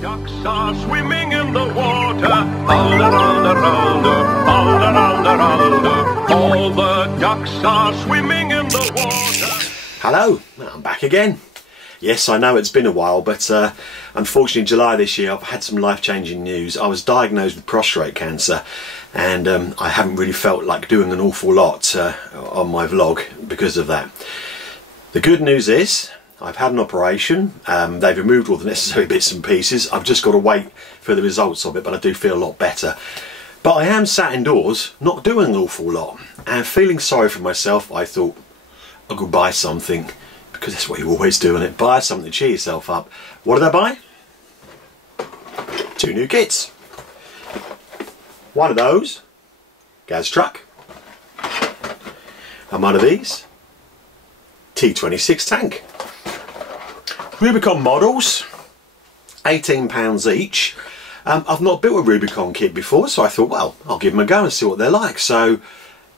Ducks are swimming in the water, alder, alder, alder, alder, alder, alder. All the ducks are swimming in the water. Hello, I'm back again. Yes, I know it's been a while, but unfortunately in July this year I've had some life-changing news. I was diagnosed with prostate cancer, and I haven't really felt like doing an awful lot on my vlog because of that. The good news is I've had an operation. They've removed all the necessary bits and pieces. I've just got to wait for the results of it, but I do feel a lot better. But I am sat indoors, not doing an awful lot, and feeling sorry for myself. I thought I'll go buy something, because that's what you always do, innit? Buy something to cheer yourself up. What did I buy? 2 new kits. One of those, Gaz truck, and one of these, T-26 tank. Rubicon Models, £18 each. I've not built a Rubicon kit before, so I thought, well, I'll give them a go and see what they're like. So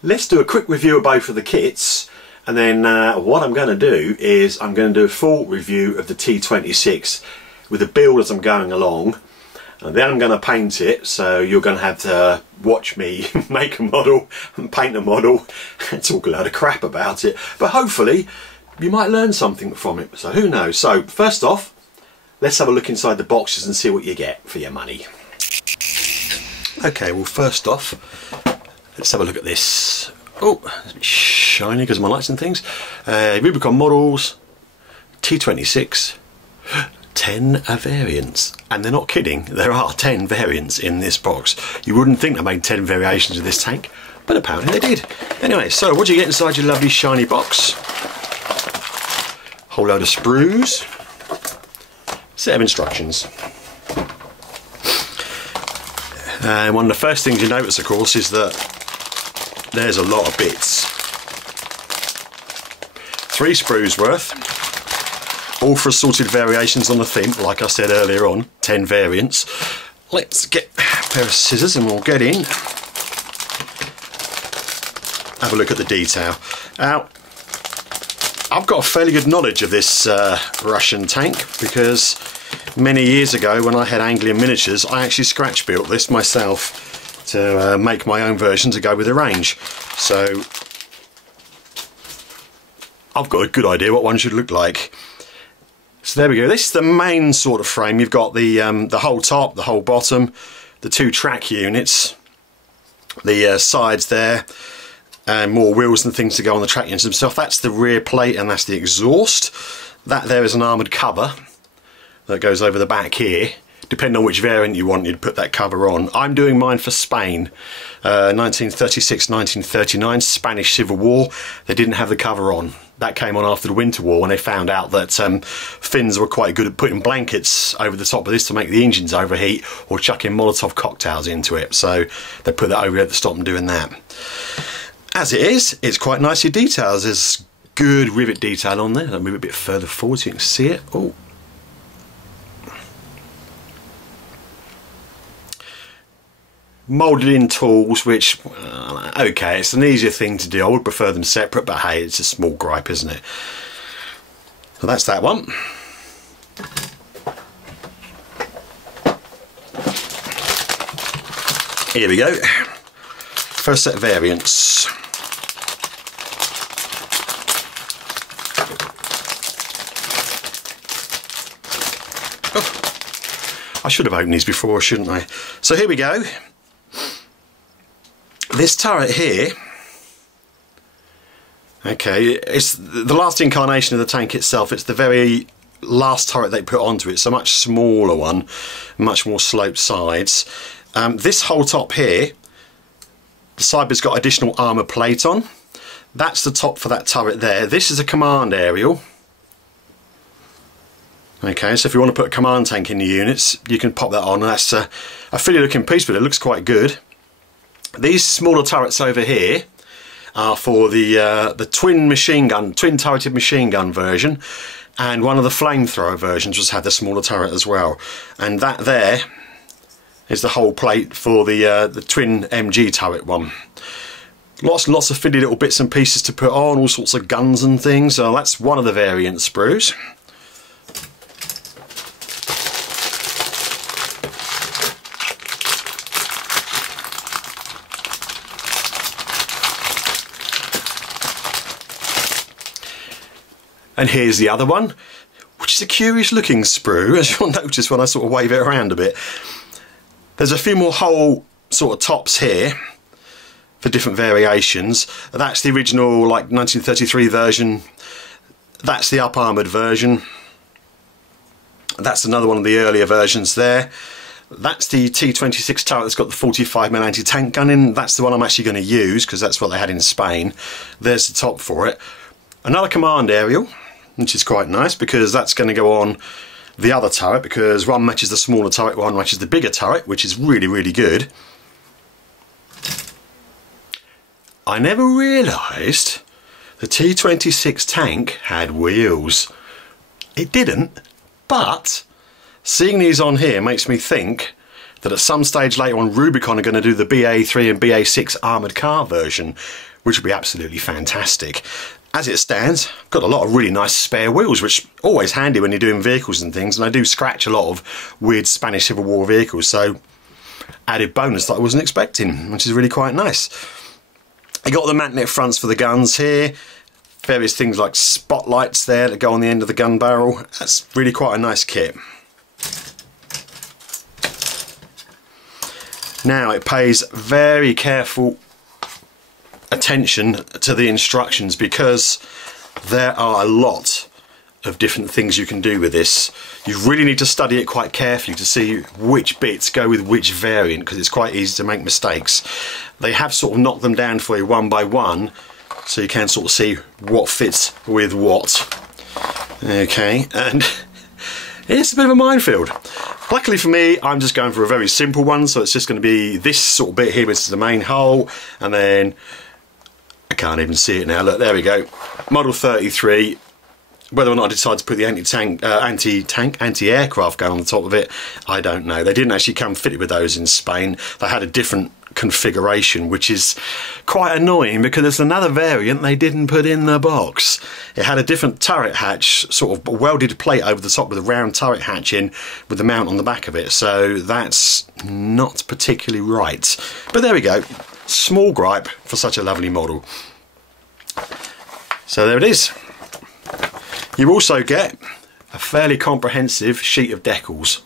let's do a quick review of both of the kits, and then what I'm going to do is I'm going to do a full review of the T-26 with a build as I'm going along, and then I'm going to paint it, so you're going to have to watch me make a model and paint a model and talk a load of crap about it, but hopefully you might learn something from it, so who knows. So first off, let's have a look inside the boxes and see what you get for your money. Okay, well first off, let's have a look at this. Oh, it's a bit shiny because of my lights and things. Rubicon Models, T-26, 10 variants. And they're not kidding, there are 10 variants in this box. You wouldn't think they made 10 variations of this tank, but apparently they did. Anyway, so what do you get inside your lovely shiny box? Whole load of sprues, set of instructions. And one of the first things you notice, of course, is that there's a lot of bits. 3 sprues worth, all for assorted variations on the theme, like I said earlier on, 10 variants. Let's get a pair of scissors and we'll get in. Have a look at the detail. Now, I've got a fairly good knowledge of this Russian tank, because many years ago when I had Anglian miniatures, I actually scratch built this myself to make my own version to go with the range. So I've got a good idea what one should look like. So there we go. This is the main sort of frame. You've got the whole top, the whole bottom, the 2 track units, the sides there, and more wheels and things to go on the track units themselves. That's the rear plate and that's the exhaust. That there is an armoured cover that goes over the back here. Depending on which variant you want, you'd put that cover on. I'm doing mine for Spain, 1936, 1939, Spanish Civil War. They didn't have the cover on. That came on after the Winter War when they found out that Finns were quite good at putting blankets over the top of this to make the engines overheat, or chucking Molotov cocktails into it. So they put that over there to stop them doing that. As it is, it's quite nicely detailed. There's good rivet detail on there. I'll move a bit further forward so you can see it. Oh. Moulded in tools, which, okay, it's an easier thing to do. I would prefer them separate, but hey, it's a small gripe, isn't it? So that's that one. Here we go. First set of variants. Oh, I should have opened these before, shouldn't I? So here we go. This turret here, okay, it's the last incarnation of the tank itself. It's the very last turret they put onto it. It's a much smaller one, much more sloped sides. This whole top here, the side bit's got additional armour plate on. That's the top for that turret there. This is a command aerial. Okay, so if you want to put a command tank in the units, you can pop that on. That's a fiddly looking piece, but it looks quite good. These smaller turrets over here are for the twin turreted machine gun version, and one of the flamethrower versions just had the smaller turret as well. And that there is the whole plate for the twin MG turret one. Lots and lots of fiddly little bits and pieces to put on, all sorts of guns and things. So that's one of the variant sprues. And here's the other one, which is a curious looking sprue, as you'll notice when I sort of wave it around a bit. There's a few more whole sort of tops here for different variations. That's the original like 1933 version. That's the up armoured version. That's another one of the earlier versions there. That's the T-26 turret that's got the 45mm anti-tank gun in. That's the one I'm actually going to use because that's what they had in Spain. There's the top for it. Another command aerial, which is quite nice because that's going to go on the other turret, because one matches the smaller turret, one matches the bigger turret, which is really, really good. I never realised the T-26 tank had wheels. It didn't, but seeing these on here makes me think that at some stage later on Rubicon are going to do the BA3 and BA6 armoured car version, which would be absolutely fantastic. As it stands, I've got a lot of really nice spare wheels, which are always handy when you're doing vehicles and things, and I do scratch a lot of weird Spanish Civil War vehicles, so added bonus that I wasn't expecting, which is really quite nice. I got the magnet fronts for the guns here, various things like spotlights there that go on the end of the gun barrel. That's really quite a nice kit. Now it pays very careful attention to the instructions because there are a lot of different things you can do with this. You really need to study it quite carefully to see which bits go with which variant, because it's quite easy to make mistakes. They have sort of knocked them down for you one by one so you can sort of see what fits with what. Okay, and it's a bit of a minefield. Luckily for me, I'm just going for a very simple one, so it's just going to be this sort of bit here, which is the main hole, and then I can't even see it now. Look, there we go. Model 33. Whether or not I decide to put the anti-aircraft gun on the top of it, I don't know. They didn't actually come fitted with those in Spain. They had a different configuration, which is quite annoying because there's another variant they didn't put in the box. It had a different turret hatch, sort of welded plate over the top with a round turret hatch in with the mount on the back of it, so that's not particularly right. But there we go. Small gripe for such a lovely model. So there it is. You also get a fairly comprehensive sheet of decals,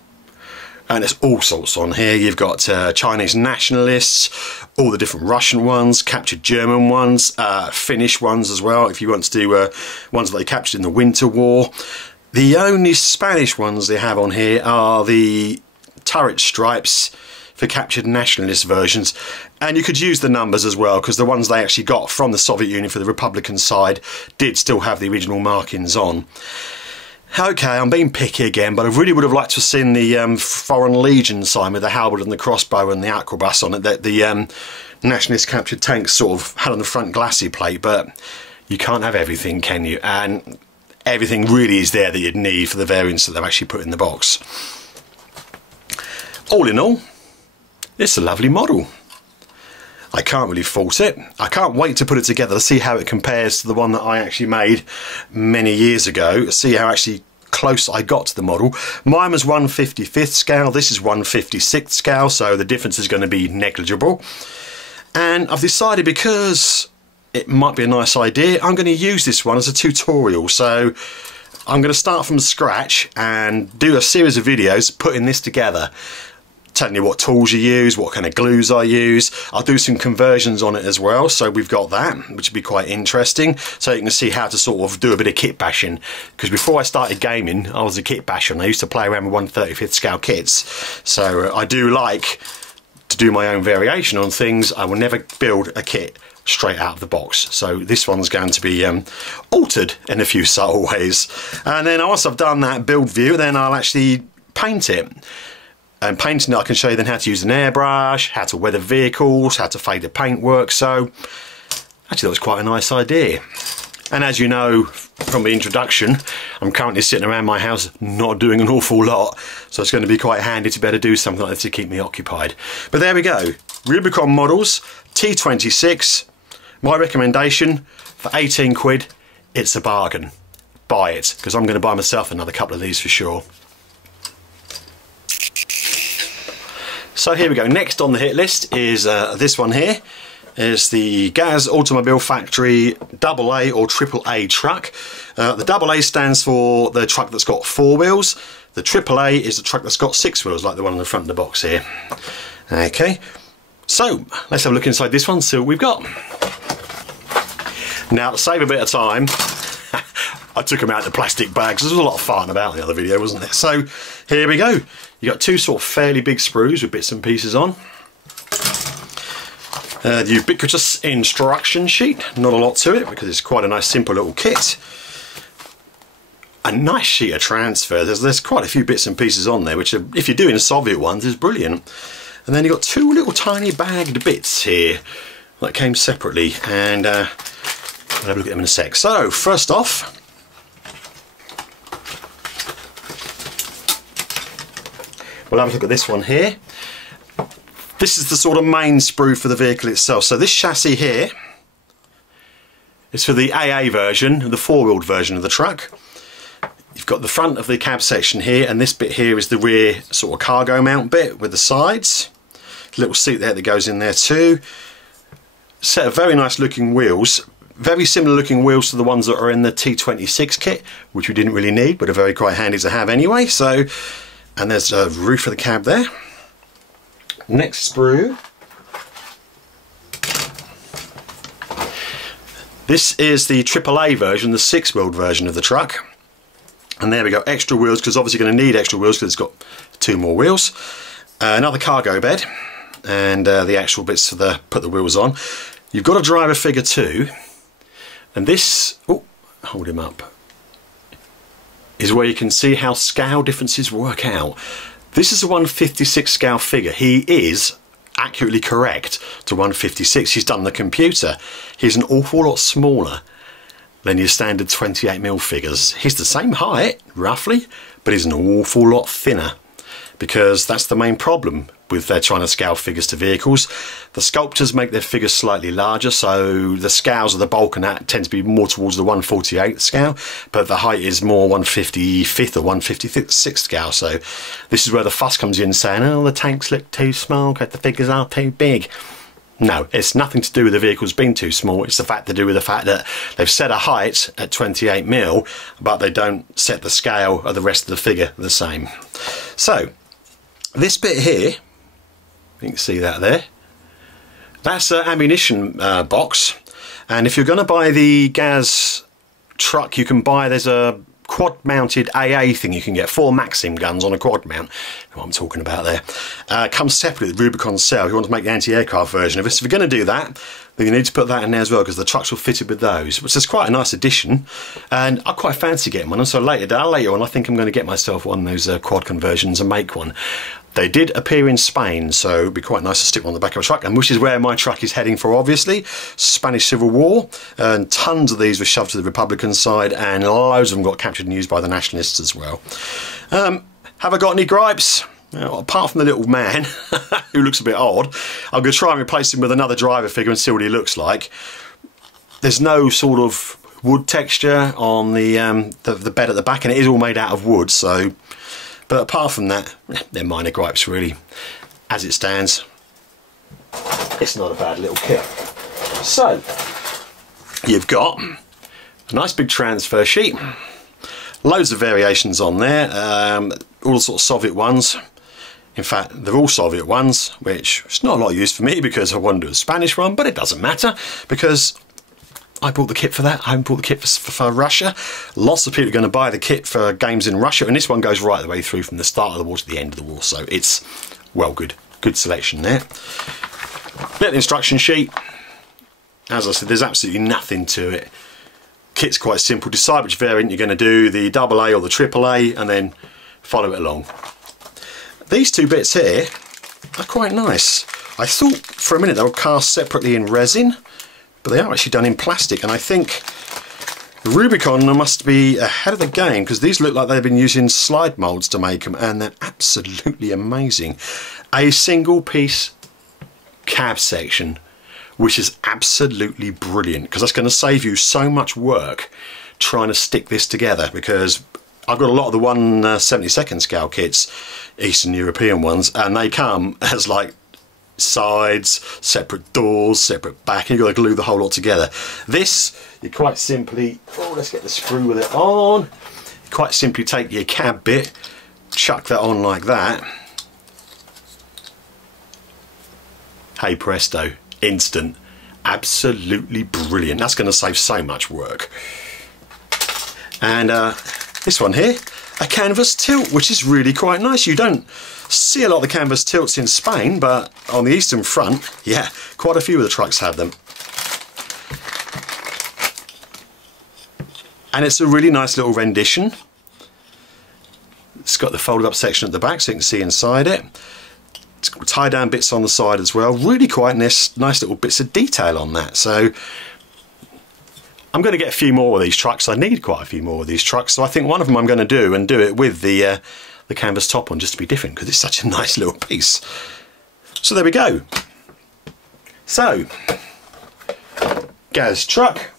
and there's all sorts on here. You've got Chinese nationalists, all the different Russian ones, captured German ones, Finnish ones as well if you want to do ones that they captured in the Winter War. The only Spanish ones they have on here are the turret stripes for captured nationalist versions, and you could use the numbers as well because the ones they actually got from the Soviet Union for the Republican side did still have the original markings on. Okay, I'm being picky again, but I really would have liked to have seen the Foreign Legion sign with the halberd and the crossbow and the arquebus on it that the nationalist captured tanks sort of had on the front glacis plate, but you can't have everything, can you? And everything really is there that you'd need for the variants that they've actually put in the box. All in all, it's a lovely model. I can't really fault it. I can't wait to put it together to see how it compares to the one that I actually made many years ago, see how actually close I got to the model. Mine was 1/55th scale, this is 1/56th scale, so the difference is going to be negligible. And I've decided, because it might be a nice idea, I'm going to use this one as a tutorial. So I'm going to start from scratch and do a series of videos putting this together, telling you what tools you use, what kind of glues I use. I'll do some conversions on it as well, so we've got that, which will be quite interesting, so you can see how to sort of do a bit of kit bashing, because before I started gaming I was a kit basher and I used to play around with 1/35th scale kits, so I do like to do my own variation on things. I will never build a kit straight out of the box, so this one's going to be altered in a few subtle ways, and then once I've done that build view, then I'll actually paint it. And painting it, I can show you then how to use an airbrush, how to weather vehicles, how to fade the paintwork. So actually that was quite a nice idea. And as you know from the introduction, I'm currently sitting around my house not doing an awful lot, so it's going to be quite handy to be able to do something like this to keep me occupied. But there we go, Rubicon Models T-26. My recommendation, for 18 quid, it's a bargain. Buy it, because I'm going to buy myself another couple of these for sure. So here we go, next on the hit list is this one here. is the Gaz Automobile Factory AA or AAA truck. The AA stands for the truck that's got 4 wheels. The AAA is the truck that's got 6 wheels, like the one on the front of the box here. Okay, so let's have a look inside this one, see what we've got. Now, to save a bit of time, I took them out of the plastic bags. There was a lot of fun about in the other video, wasn't there? So here we go. You got 2 sort of fairly big sprues with bits and pieces on. The ubiquitous instruction sheet, not a lot to it because it's quite a nice simple little kit. A nice sheet of transfer. There's quite a few bits and pieces on there, which are, if you're doing Soviet ones, is brilliant. And then you've got 2 little tiny bagged bits here that came separately, and I'll have a look at them in a sec. So first off, we'll have a look at this one here. This is the sort of main sprue for the vehicle itself. So this chassis here is for the AA version, the 4-wheeled version of the truck. You've got the front of the cab section here, and this bit here is the rear sort of cargo mount bit with the sides. Little seat there that goes in there too. Set of very nice looking wheels. Very similar looking wheels to the ones that are in the T-26 kit, which we didn't really need, but are very quite handy to have anyway. So, and there's a roof of the cab there. Next sprue. This is the AAA version, the 6-wheeled version of the truck. And there we go, extra wheels, because obviously you're going to need extra wheels because it's got 2 more wheels. Another cargo bed, and the actual bits to put the wheels on. You've got a driver figure too, and this, oh, hold him up, is where you can see how scale differences work out. This is a 1/56 scale figure. He is accurately correct to 1/56. He's done the computer. He's an awful lot smaller than your standard 28mm figures. He's the same height, roughly, but he's an awful lot thinner, because that's the main problem with trying to scale figures to vehicles. The sculptors make their figures slightly larger, so the scales of the bulk and that tend to be more towards the 1/48 scale, but the height is more 1/55 or 1/56 scale. So this is where the fuss comes in, saying, oh, the tanks look too small because the figures are too big. No, it's nothing to do with the vehicles being too small. It's the fact to do with the fact that they've set a height at 28mm, but they don't set the scale of the rest of the figure the same. So this bit here, you can see that there, that's an ammunition box. And if you're going to buy the Gaz truck, you can buy, there's a quad mounted AA thing you can get, 4 Maxim guns on a quad mount, what I'm talking about there. Comes separately with Rubicon cell if you want to make the anti-aircraft version of it. So if you're going to do that, then you need to put that in there as well, because the trucks will fitted with those, which is quite a nice addition, and I quite fancy getting one. And so later on I think I'm going to get myself one of those quad conversions and make one. They did appear in Spain, so it'd be quite nice to stick one on the back of a truck, and which is where my truck is heading for, obviously. Spanish Civil War, and tons of these were shoved to the Republican side, and loads of them got captured and used by the nationalists as well. Have I got any gripes? Well, apart from the little man, who looks a bit odd, I'm going to try and replace him with another driver figure and see what he looks like. There's no sort of wood texture on the bed at the back, and it is all made out of wood, so... But apart from that, they're minor gripes really. As it stands, it's not a bad little kit. So, you've got a nice big transfer sheet, loads of variations on there, all sort of Soviet ones. In fact, they're all Soviet ones, which is not a lot of use for me because I want to do a Spanish one, but it doesn't matter because I bought the kit for that. I haven't bought the kit for Russia. Lots of people are going to buy the kit for games in Russia, and this one goes right the way through from the start of the war to the end of the war, so it's, well, good selection there. Little instruction sheet. As I said, there's absolutely nothing to it. Kit's quite simple. Decide which variant you're going to do, the AA or the AAA, and then follow it along. These 2 bits here are quite nice. I thought for a minute they were cast separately in resin, but they are actually done in plastic, and I think Rubicon must be ahead of the game, because these look like they've been using slide moulds to make them, and they're absolutely amazing. A single piece cab section, which is absolutely brilliant, because that's going to save you so much work trying to stick this together, because I've got a lot of the 1/72 scale kits, Eastern European ones, and they come as like sides, separate doors, separate back, and you've got to glue the whole lot together. This, you quite simply, oh, let's get the screw with it on. You quite simply take your cab bit, chuck that on like that. Hey presto, instant. Absolutely brilliant. That's going to save so much work. And this one here, a canvas tilt, which is really quite nice. You don't see a lot of the canvas tilts in Spain, but on the Eastern Front, yeah, quite a few of the trucks have them. And it's a really nice little rendition. It's got the folded up section at the back so you can see inside it. It's got tie down bits on the side as well. Really quite nice little bits of detail on that. So I'm going to get a few more of these trucks. I need quite a few more of these trucks. So I think one of them I'm going to do it with the canvas top on, just to be different, because it's such a nice little piece. So there we go. So, Gaz truck,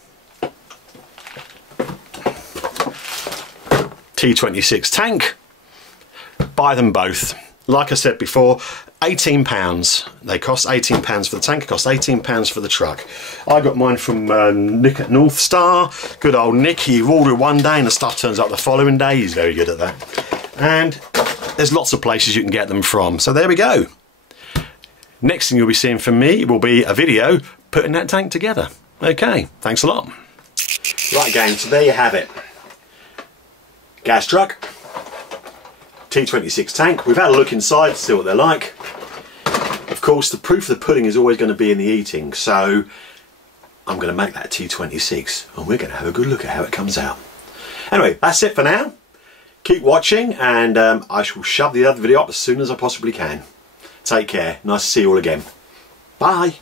T-26 tank, buy them both. Like I said before, £18. They cost £18 for the tank, it costs £18 for the truck. I got mine from Nick at North Star. Good old Nick, he ordered one day and the stuff turns up the following day. He's very good at that. And there's lots of places you can get them from. So there we go. Next thing you'll be seeing from me will be a video putting that tank together. Okay, thanks a lot. Right gang, so there you have it. Gas truck, T-26 tank. We've had a look inside to see what they're like. Of course, the proof of the pudding is always going to be in the eating, so I'm going to make that T-26 and we're going to have a good look at how it comes out. Anyway, that's it for now. Keep watching, and I shall shove the other video up as soon as I possibly can. Take care. Nice to see you all again. Bye.